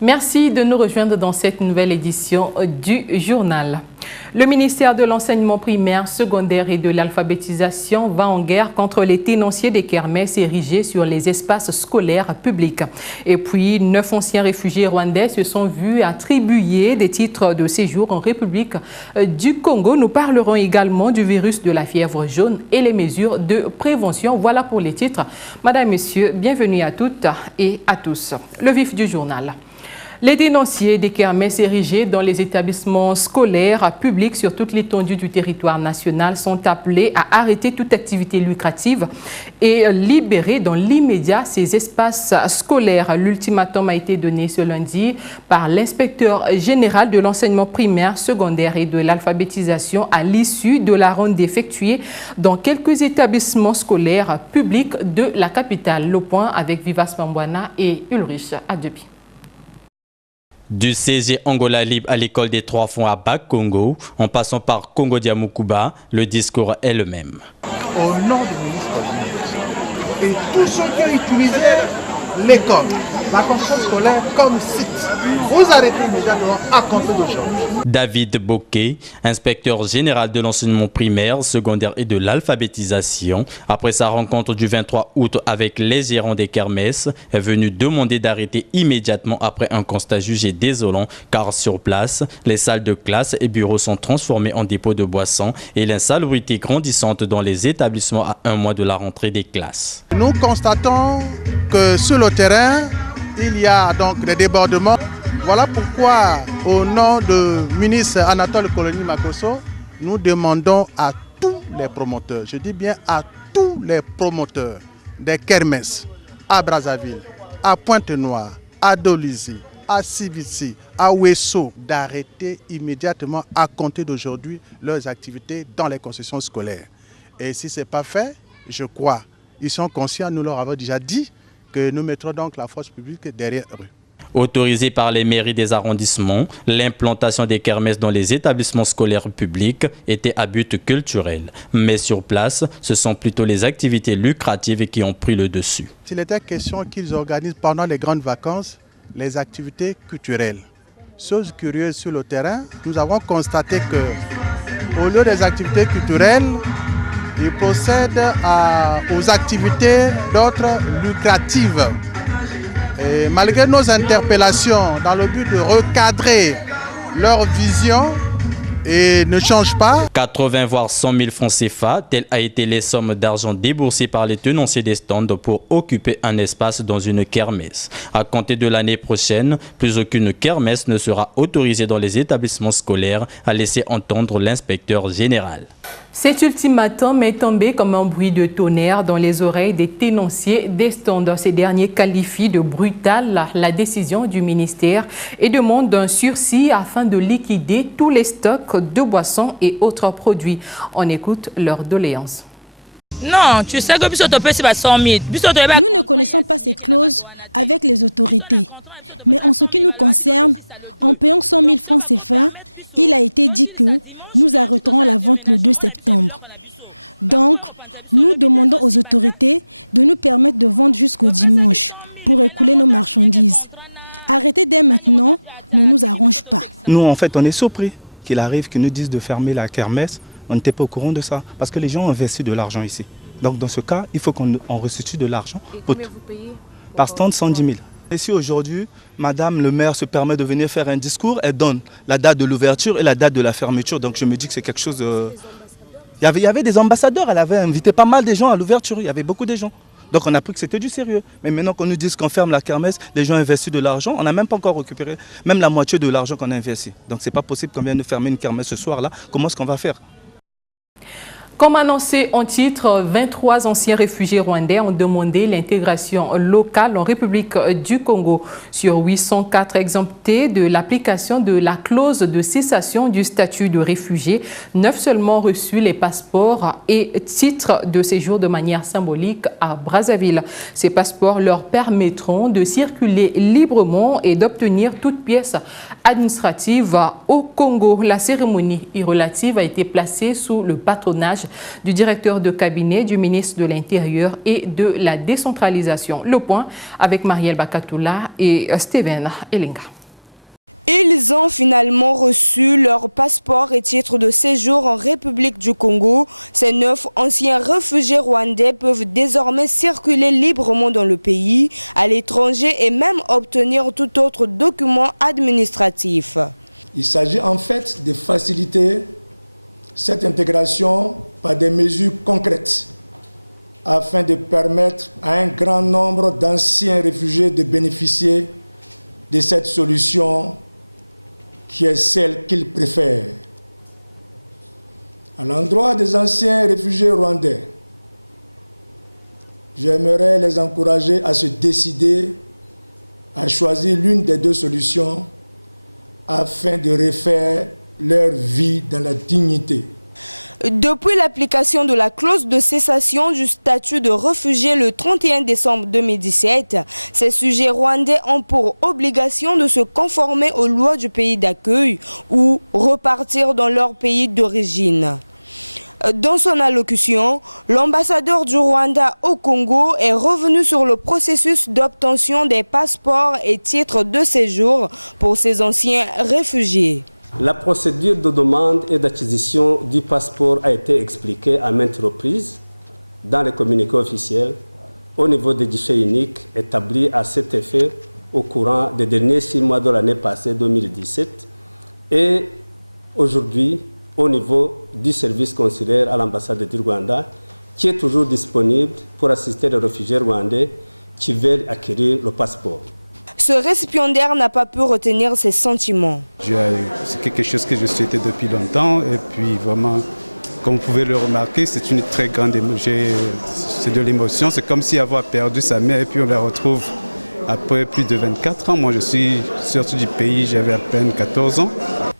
Merci de nous rejoindre dans cette nouvelle édition du journal. Le ministère de l'enseignement primaire, secondaire et de l'alphabétisation va en guerre contre les tenanciers des kermesses érigés sur les espaces scolaires publics. Et puis, 9 anciens réfugiés rwandais se sont vus attribuer des titres de séjour en République du Congo. Nous parlerons également du virus de la fièvre jaune et les mesures de prévention. Voilà pour les titres. Madame, Messieurs, bienvenue à toutes et à tous. Le vif du journal. Les dénonciers des kermesses érigés dans les établissements scolaires publics sur toute l'étendue du territoire national sont appelés à arrêter toute activité lucrative et libérer dans l'immédiat ces espaces scolaires. L'ultimatum a été donné ce lundi par l'inspecteur général de l'enseignement primaire, secondaire et de l'alphabétisation à l'issue de la ronde effectuée dans quelques établissements scolaires publics de la capitale. Le point avec Vivas Mambwana et Ulrich Adebi. Du CG Angola Libre à l'école des Trois Fonds à Bas-Congo, en passant par Congo Diamukuba, le discours est le même. Au nom du ministre et tous ceux qui ont utilisé l'école, la construction scolaire comme site, vous arrêtez immédiatement à compter d'aujourd'hui. David Bokeh, inspecteur général de l'enseignement primaire, secondaire et de l'alphabétisation, après sa rencontre du 23 août avec les gérants des kermesses, est venu demander d'arrêter immédiatement après un constat jugé désolant car sur place, les salles de classe et bureaux sont transformés en dépôts de boissons et l'insalubrité grandissante dans les établissements à un mois de la rentrée des classes. Nous constatons que sur le terrain, il y a donc des débordements. Voilà pourquoi, au nom du ministre Anatole Koloni Makosso, nous demandons à tous les promoteurs, je dis bien à tous les promoteurs des kermesses, à Brazzaville, à Pointe-Noire, à Dolisie, à Sibisi, à Ouesso, d'arrêter immédiatement à compter d'aujourd'hui leurs activités dans les concessions scolaires. Et si ce n'est pas fait, je crois, ils sont conscients, nous leur avons déjà dit, que nous mettrons donc la force publique derrière eux. Autorisé par les mairies des arrondissements, l'implantation des kermesses dans les établissements scolaires publics était à but culturel. Mais sur place, ce sont plutôt les activités lucratives qui ont pris le dessus. Il était question qu'ils organisent pendant les grandes vacances les activités culturelles. Chose curieuse sur le terrain, nous avons constaté que au lieu des activités culturelles, ils procèdent aux activités d'autres lucratives. Et malgré nos interpellations dans le but de recadrer leur vision, et ne change pas. 80 voire 100 000 francs CFA, telles a été les sommes d'argent déboursées par les tenanciers des stands pour occuper un espace dans une kermesse. À compter de l'année prochaine, plus aucune kermesse ne sera autorisée dans les établissements scolaires, a laissé entendre l'inspecteur général. Cet ultimatum est tombé comme un bruit de tonnerre dans les oreilles des tenanciers des stands. Ces derniers qualifient de brutale la décision du ministère et demandent un sursis afin de liquider tous les stocks de boissons et autres produits. On écoute leur doléance. Non, tu sais que c'est pas 100 000. Nous ne connaissons pas ces clauses avec les autorités. Mais en ce qui nous concerne, en payant 100 000 francs CFA, il a été dit que nous arrêterons la vente le 2 septembre. Donc, nous demandons aux autorités de nous permettre de vendre jusqu'au dimanche pour écouler nos marchandises. Arrêter dès maintenant ne nous arrange pas. Nous, en fait, on est surpris qu'il arrive qu'ils nous disent de fermer la kermesse. On n'était pas au courant de ça parce que les gens ont investi de l'argent ici. Donc, dans ce cas, il faut qu'on restitue de l'argent. Et combien vous payez par stand, 110 000. Et si aujourd'hui, Madame le maire se permet de venir faire un discours, elle donne la date de l'ouverture et la date de la fermeture. Donc je me dis que c'est quelque chose... Il y avait des ambassadeurs, elle avait invité pas mal de gens à l'ouverture, il y avait beaucoup de gens. Donc on a pris que c'était du sérieux. Mais maintenant qu'on nous dise qu'on ferme la kermesse, les gens investissent de l'argent, on n'a même pas encore récupéré même la moitié de l'argent qu'on a investi. Donc c'est pas possible qu'on vienne de fermer une kermesse ce soir-là. Comment est-ce qu'on va faire ? Comme annoncé en titre, 23 anciens réfugiés rwandais ont demandé l'intégration locale en République du Congo. Sur 804 exemptés de l'application de la clause de cessation du statut de réfugié, 9 seulement ont reçu les passeports et titres de séjour de manière symbolique à Brazzaville. Ces passeports leur permettront de circuler librement et d'obtenir toute pièce administrative au Congo. La cérémonie relative a été placée sous le patronage du directeur de cabinet du ministre de l'Intérieur et de la décentralisation. Le point avec Marielle Bakatoula et Steven Elinga. Ils ont finalement reçu leur passeport et titre de séjour en République du Congo. Ces 9 anciens réfugiés rwandais peuvent désormais circuler librement dans le pays, à l'étranger et même obtenir tout autre document administratif. Il s'agit en fait de faciliter cette intégration par des mesures concrètes afin de permettre à un grand nombre d'anciens réfugiés de bénéficier de cette solution qui est celle qu'ils préfèrent. À l'endroit des anciens réfugiés rwandais, j'aimerais les encourager à se décider à choisir l'une des deux solutions afin de refaire leur vie dans la dignité. Depuis l'application de la clause de cessation du statut de réfugié le 31 décembre 2017, ces sujets rwandais ont pour obligation de se conformer aux lois du pays d'accueil ou repartir dans leur pays d'origine. Dans son allocution, l'ambassadeur du Rwanda au Congo est revenu sur le processus d'obtention des passeports et titres de séjour pour ces anciens réfugiés. La procédure de demande et d'acquisition du passeport a été expliquée à maintes reprises dans les communiqués officiels au niveau des guichets uniques établis à cet effet au courant des derniers 6 mois de l'année passée 2017 et aujourd'hui au niveau du service consulaire à l'ambassade du Rwanda qui est toujours disponible pour assister les réfugiés rwandais qui veulent acquérir le passeport. Ce récipiendaire n'a pas pu retenir ses sentiments. C'est quelque chose que je souhaitais depuis longtemps et puis vraiment, comme vous pouvez le remarquer, c'est une très grande émotion. C'est de l'émotion, c'est comme si avoir perdu sa mère et puis on la retrouve après plus de 24 ans. Moi je suis sorti du pays, j'avais à peine 14 ans.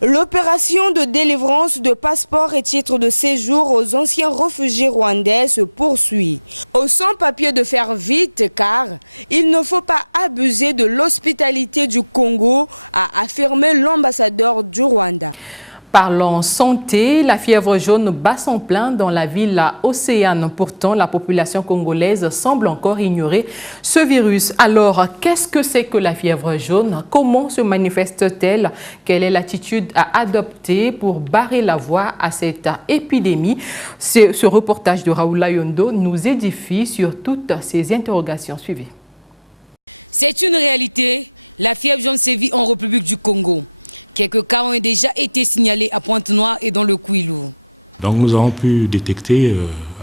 L'opération de délivrance de passeports et titres de séjour aux anciens réfugiés rwandais se poursuit. Aux sans-papiers de faire vite car il ne faut pas abuser de l'hospitalité du Congo, a affirmé l'ambassadeur du Rwanda. Parlons santé, la fièvre jaune bat son plein dans la ville Océane. Pourtant, la population congolaise semble encore ignorer ce virus. Alors, qu'est-ce que c'est que la fièvre jaune? Comment se manifeste-t-elle? Quelle est l'attitude à adopter pour barrer la voie à cette épidémie? Ce reportage de Raoula Yondo nous édifie sur toutes ces interrogations. Suivez. C'est une réalité. La fièvre jaune sévit en République du Congo. Quelques cas ont déjà été signalés à Pointe-Noire et dans le Kouilou. Donc nous avons pu détecter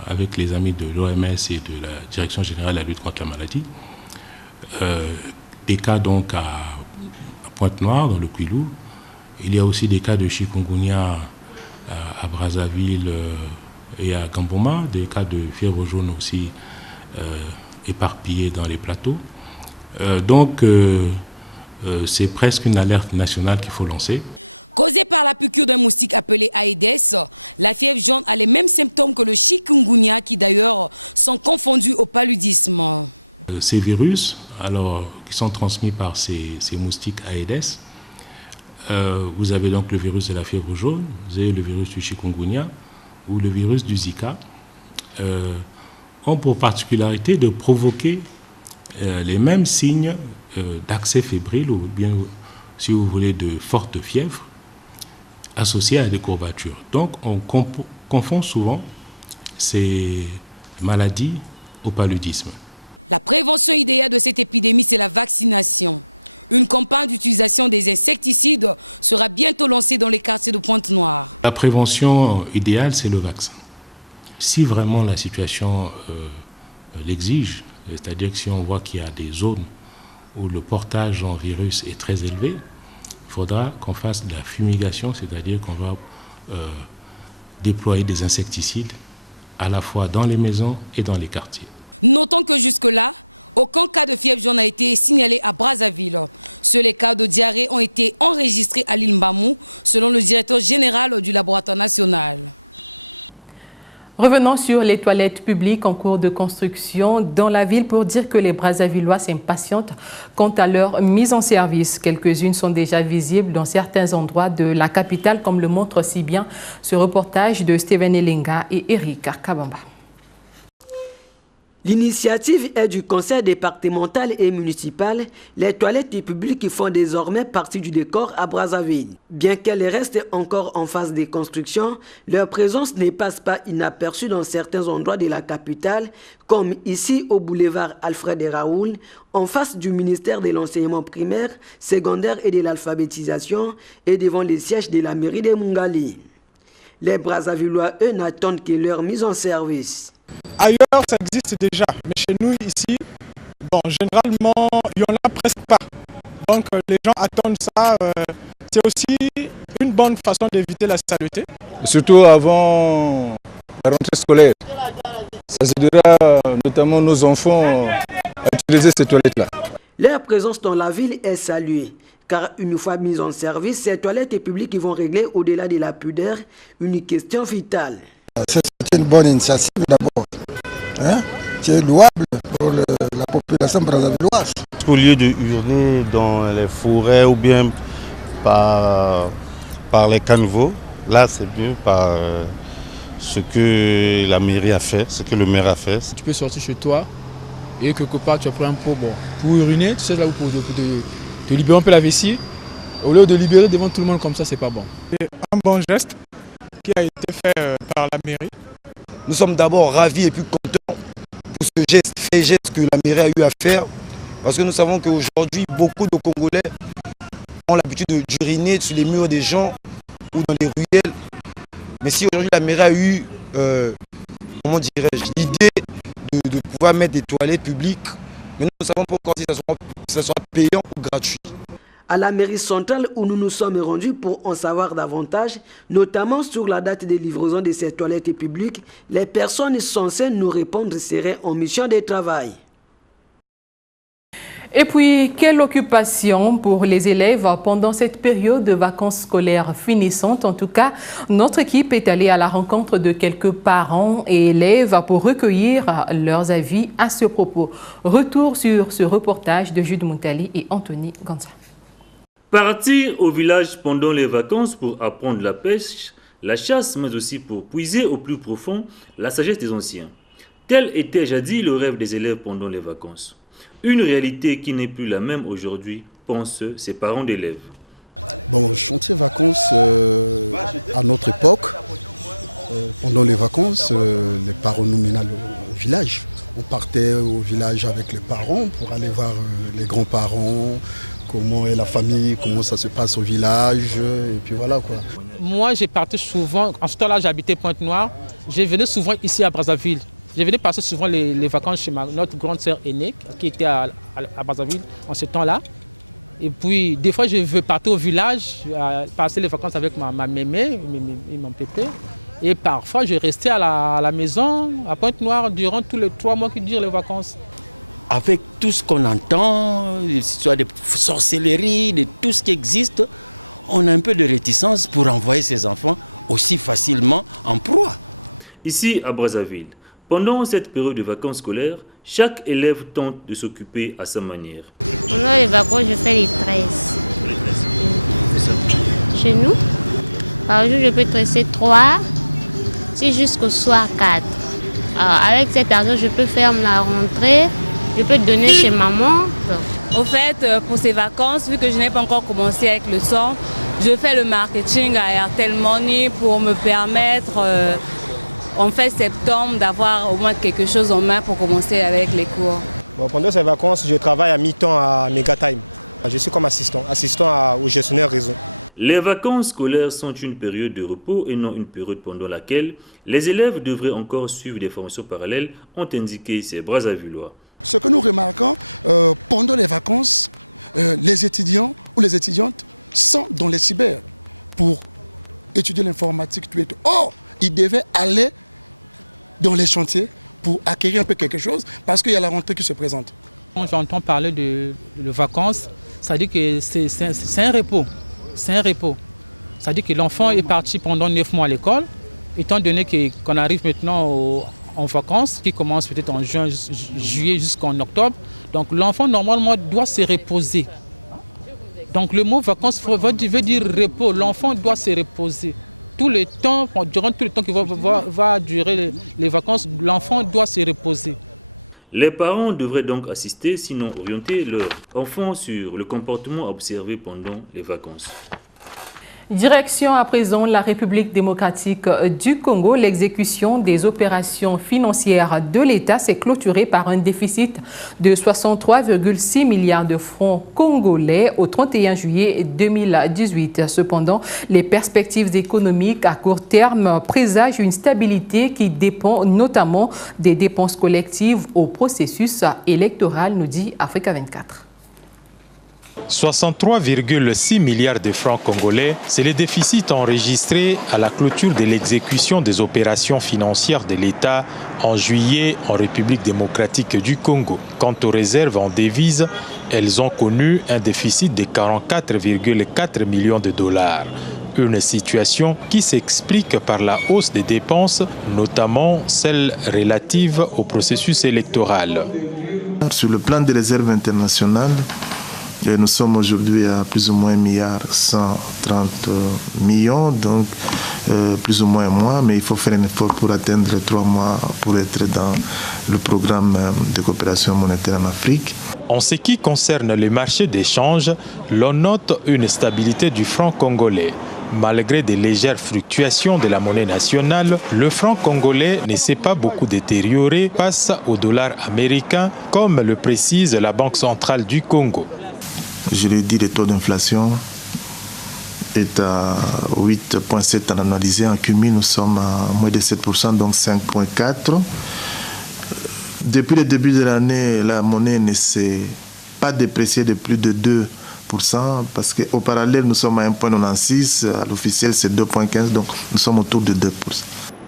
avec les amis de l'OMS et de la Direction générale de la lutte contre la maladie des cas donc à Pointe-Noire, dans le Kouilou. Il y a aussi des cas de chikungunya à Brazzaville et à Gamboma, des cas de fièvre jaune aussi éparpillés dans les plateaux. C'est presque une alerte nationale qu'il faut lancer. Causée par la piqûre d'un moustique appelé Aedes, la fièvre jaune a les mêmes symptômes que le chikungunya qui d'ailleurs sont confondus au paludisme. Ces virus, qui sont transmis par ces moustiques Aedes, vous avez donc le virus de la fièvre jaune, vous avez le virus du chikungunya ou le virus du Zika, ont pour particularité de provoquer les mêmes signes d'accès fébrile ou bien, si vous voulez, de forte fièvre associée à des courbatures. Donc, on confond souvent ces maladies au paludisme. La prévention idéale de cette épidémie, c'est la vaccination. Une campagne d'utilisation des insecticides sera bientôt lancée dans les quartiers de Pointe-Noire. La prévention idéale, c'est le vaccin. Si vraiment la situation l'exige, c'est-à-dire que si on voit qu'il y a des zones où le portage en virus est très élevé, il faudra qu'on fasse de la fumigation, c'est-à-dire qu'on va déployer des insecticides à la fois dans les maisons et dans les quartiers. Notons que jusque-là, aucun cas de fièvre jaune n'a été signalé à Brazzaville. Seuls les cas de diarrhée ont été enregistrés à l'île Mbamou, selon le directeur général du laboratoire national. Revenons sur les toilettes publiques en cours de construction dans la ville pour dire que les Brazzavillois s'impatientent quant à leur mise en service. Quelques-unes sont déjà visibles dans certains endroits de la capitale, comme le montre si bien ce reportage de Steven Elenga et Eric Kabamba. L'initiative est du conseil départemental et municipal. Les toilettes publiques font désormais partie du décor à Brazzaville. Bien qu'elles restent encore en phase de construction, leur présence ne passe pas inaperçue dans certains endroits de la capitale, comme ici au boulevard Alfred Raoul, en face du ministère de l'enseignement primaire, secondaire et de l'alphabétisation, et devant les sièges de la mairie de Mungali. Les Brazzavillois, eux, n'attendent que leur mise en service. Ailleurs, ça existe déjà, mais chez nous, ici, bon, généralement, il n'y en a presque pas. Donc, les gens attendent ça. C'est aussi une bonne façon d'éviter la saleté. Surtout avant la rentrée scolaire. Ça aidera notamment nos enfants à utiliser ces toilettes-là. Leur présence dans la ville est saluée, car une fois mises en service, ces toilettes publiques vont régler au-delà de la pudeur une question vitale. C'est une bonne initiative d'abord. Hein? C'est louable pour la population brazzavilloise. Au lieu de hurler dans les forêts ou bien par les caniveaux, là c'est mieux par ce que la mairie a fait, ce que le maire a fait. Tu peux sortir chez toi et quelque part tu as pris un pot pour uriner, tu sais là où pour te libérer un peu la vessie. Au lieu de libérer devant tout le monde comme ça, c'est pas bon. C'est un bon geste qui a été fait par la mairie. Nous sommes d'abord ravis et puis contents pour ce geste que la mairie a eu à faire, parce que nous savons qu'aujourd'hui, beaucoup de Congolais ont l'habitude d'uriner sur les murs des gens ou dans les ruelles. Mais si aujourd'hui la mairie a eu, comment dirais-je, l'idée de pouvoir mettre des toilettes publiques, mais nous ne savons pas encore si ça sera payant ou gratuit. À la mairie centrale où nous nous sommes rendus pour en savoir davantage, notamment sur la date de livraison de ces toilettes publiques, les personnes censées nous répondre seraient en mission de travail. Et puis, quelle occupation pour les élèves pendant cette période de vacances scolaires finissantes? En tout cas, notre équipe est allée à la rencontre de quelques parents et élèves pour recueillir leurs avis à ce propos. Retour sur ce reportage de Jude Moutali et Anthony Ganza. Partir au village pendant les vacances pour apprendre la pêche, la chasse, mais aussi pour puiser au plus profond la sagesse des anciens. Tel était jadis le rêve des élèves pendant les vacances. Une réalité qui n'est plus la même aujourd'hui, pensent ces parents d'élèves. Bon, chantier vacances à notre époque, pendant les vacances, les parents nous menaient au village. On partait au village avec les parents pour aller voir les grands-parents, comment est la famille, comment ça se passe au village, et puis voilà quoi. Moi j'ai parti souvent, en ce temps-là j'habitais Pointe-Noire, je venais souvent ici à Brazzaville. Je venais passer souvent les vacances chez notre grande sœur aînée qui était à Brazzaville en ce temps-là. Et puis des fois je veux partir au village, passer les vacances avec ma mémé et mon pépé. Et parfois je restais à la maison, à Pointe-Noire, durant tous les 3 mois qui durent les vacances. Avec tout ce qu'on entend, soit de sorcellerie, de tout ce qui existe, on a un peu de réticence pour envoyer ses enfants aussi facilement en proie. Ici à Brazzaville, pendant cette période de vacances scolaires, chaque élève tente de s'occuper à sa manière. Pendant les vacances, je fais les tresses. Chez nous, par jour, je peux tresser 3, c'est jusqu'au soir 4. Alors, avec cet argent, je peux faire la rentrée. Je peux te donner chez maman. Au fait, pour ces vacances, vu que je n'ai pas encore commencé avec le son, je fais le marketing à Airtel Money pour me permettre, en fait, septembre, d'avoir au moins quelque chose en main pour commencer avec les cours. Bon, pendant ces vacances, je travaille à mi-temps à Megatime. Je suis comme assistant au gestionnaire réseau. Les vacances scolaires sont une période de repos et non une période pendant laquelle les élèves devraient encore suivre des formations parallèles, ont indiqué ces Brazzavillois. Ce que nous remarquons, pendant les vacances, les étudiants ou les étudiantes sont dans les cyber pour étudier l'informatique. Or, ils devaient aller dans les chantiers pour acquérir un peu quelque chose parce qu'il y a la rentrée qui se présente. Quand j'entends parler de vacances, ça dit que c'est un repos. C'est un repos. Ça dit que l'enfant est parti pendant 9 mois à l'école étant donné qu'on arrive maintenant en vacances, qui commencent peut-être en juin, juillet jusqu'en octobre, donc l'enfant normalement doit se reposer. Donc le mot vacances veut dire repos, l'enfant doit se reposer. Tout le temps, durant tout le temps qui va durer les vacances, l'enfant doit se reposer. Les parents devraient donc assister, sinon orienter leur enfant sur le comportement observé pendant les vacances. Direction à présent la République démocratique du Congo. L'exécution des opérations financières de l'État s'est clôturée par un déficit de 63,6 milliards de francs congolais au 31 juillet 2018. Cependant, les perspectives économiques à court terme présagent une stabilité qui dépend notamment des dépenses collectives au processus électoral, nous dit Africa 24. 63,6 milliards de francs congolais, c'est le déficit enregistré à la clôture de l'exécution des opérations financières de l'État en juillet en République démocratique du Congo. Quant aux réserves en devises, elles ont connu un déficit de 44,4 millions de dollars. Une situation qui s'explique par la hausse des dépenses, notamment celles relatives au processus électoral. Sur le plan des réserves internationales, nous sommes aujourd'hui à plus ou moins 1,130 milliards, donc plus ou moins un mois, mais il faut faire un effort pour atteindre 3 mois pour être dans le programme de coopération monétaire en Afrique. En ce qui concerne les marchés d'échange, l'on note une stabilité du franc congolais. Malgré des légères fluctuations de la monnaie nationale, le franc congolais ne s'est pas beaucoup détérioré face au dollar américain, comme le précise la Banque centrale du Congo. Je l'ai dit, le taux d'inflation est à 8,7 en analysé. En cumul, nous sommes à moins de 7%, donc 5,4. Depuis le début de l'année, la monnaie ne s'est pas dépréciée de plus de 2%, parce qu'au parallèle, nous sommes à 1,96. À l'officiel, c'est 2,15, donc nous sommes autour de 2%.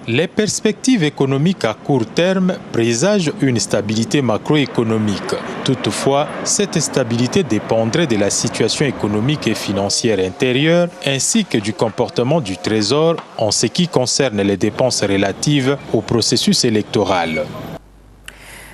Les perspectives économiques à court terme présagent une stabilité macroéconomique. Toutefois, cette stabilité dépendrait de la situation économique et financière intérieure ainsi que du comportement du Trésor en ce qui concerne les dépenses relatives au processus électoral.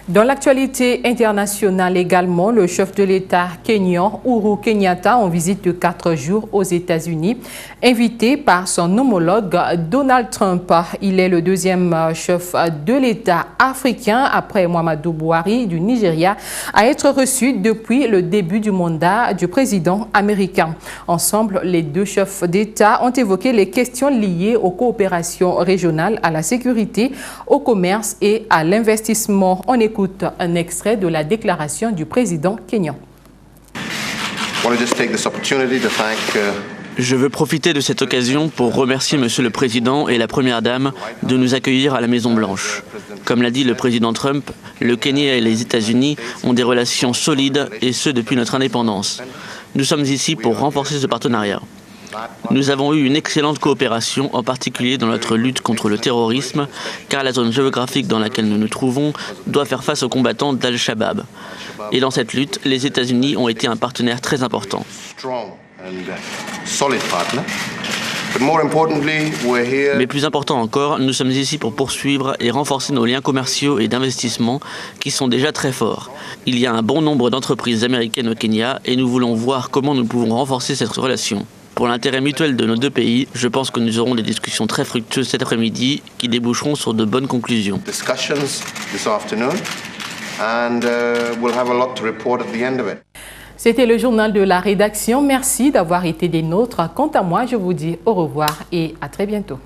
Dans l'actualité internationale également, le chef de l'État kényan, Uhuru Kenyatta, en visite de 4 jours aux États-Unis, invité par son homologue Donald Trump. Il est le deuxième chef de l'État africain, après Muhammadu Buhari du Nigeria, à être reçu depuis le début du mandat du président américain. Ensemble, les deux chefs d'État ont évoqué les questions liées aux coopérations régionales, à la sécurité, au commerce et à l'investissement. On écoute un extrait de la déclaration du président kényan. Je veux profiter de cette occasion pour remercier Monsieur le Président et la Première Dame de nous accueillir à la Maison-Blanche. Comme l'a dit le président Trump, le Kenya et les États-Unis ont des relations solides, et ce depuis notre indépendance. Nous sommes ici pour renforcer ce partenariat. Nous avons eu une excellente coopération, en particulier dans notre lutte contre le terrorisme, car la zone géographique dans laquelle nous nous trouvons doit faire face aux combattants d'Al-Shabaab. Et dans cette lutte, les États-Unis ont été un partenaire très important. Mais plus important encore, nous sommes ici pour poursuivre et renforcer nos liens commerciaux et d'investissement qui sont déjà très forts. Il y a un bon nombre d'entreprises américaines au Kenya et nous voulons voir comment nous pouvons renforcer cette relation. Pour l'intérêt mutuel de nos deux pays, je pense que nous aurons des discussions très fructueuses cet après-midi qui déboucheront sur de bonnes conclusions. C'était le journal de la rédaction. Merci d'avoir été des nôtres. Quant à moi, je vous dis au revoir et à très bientôt.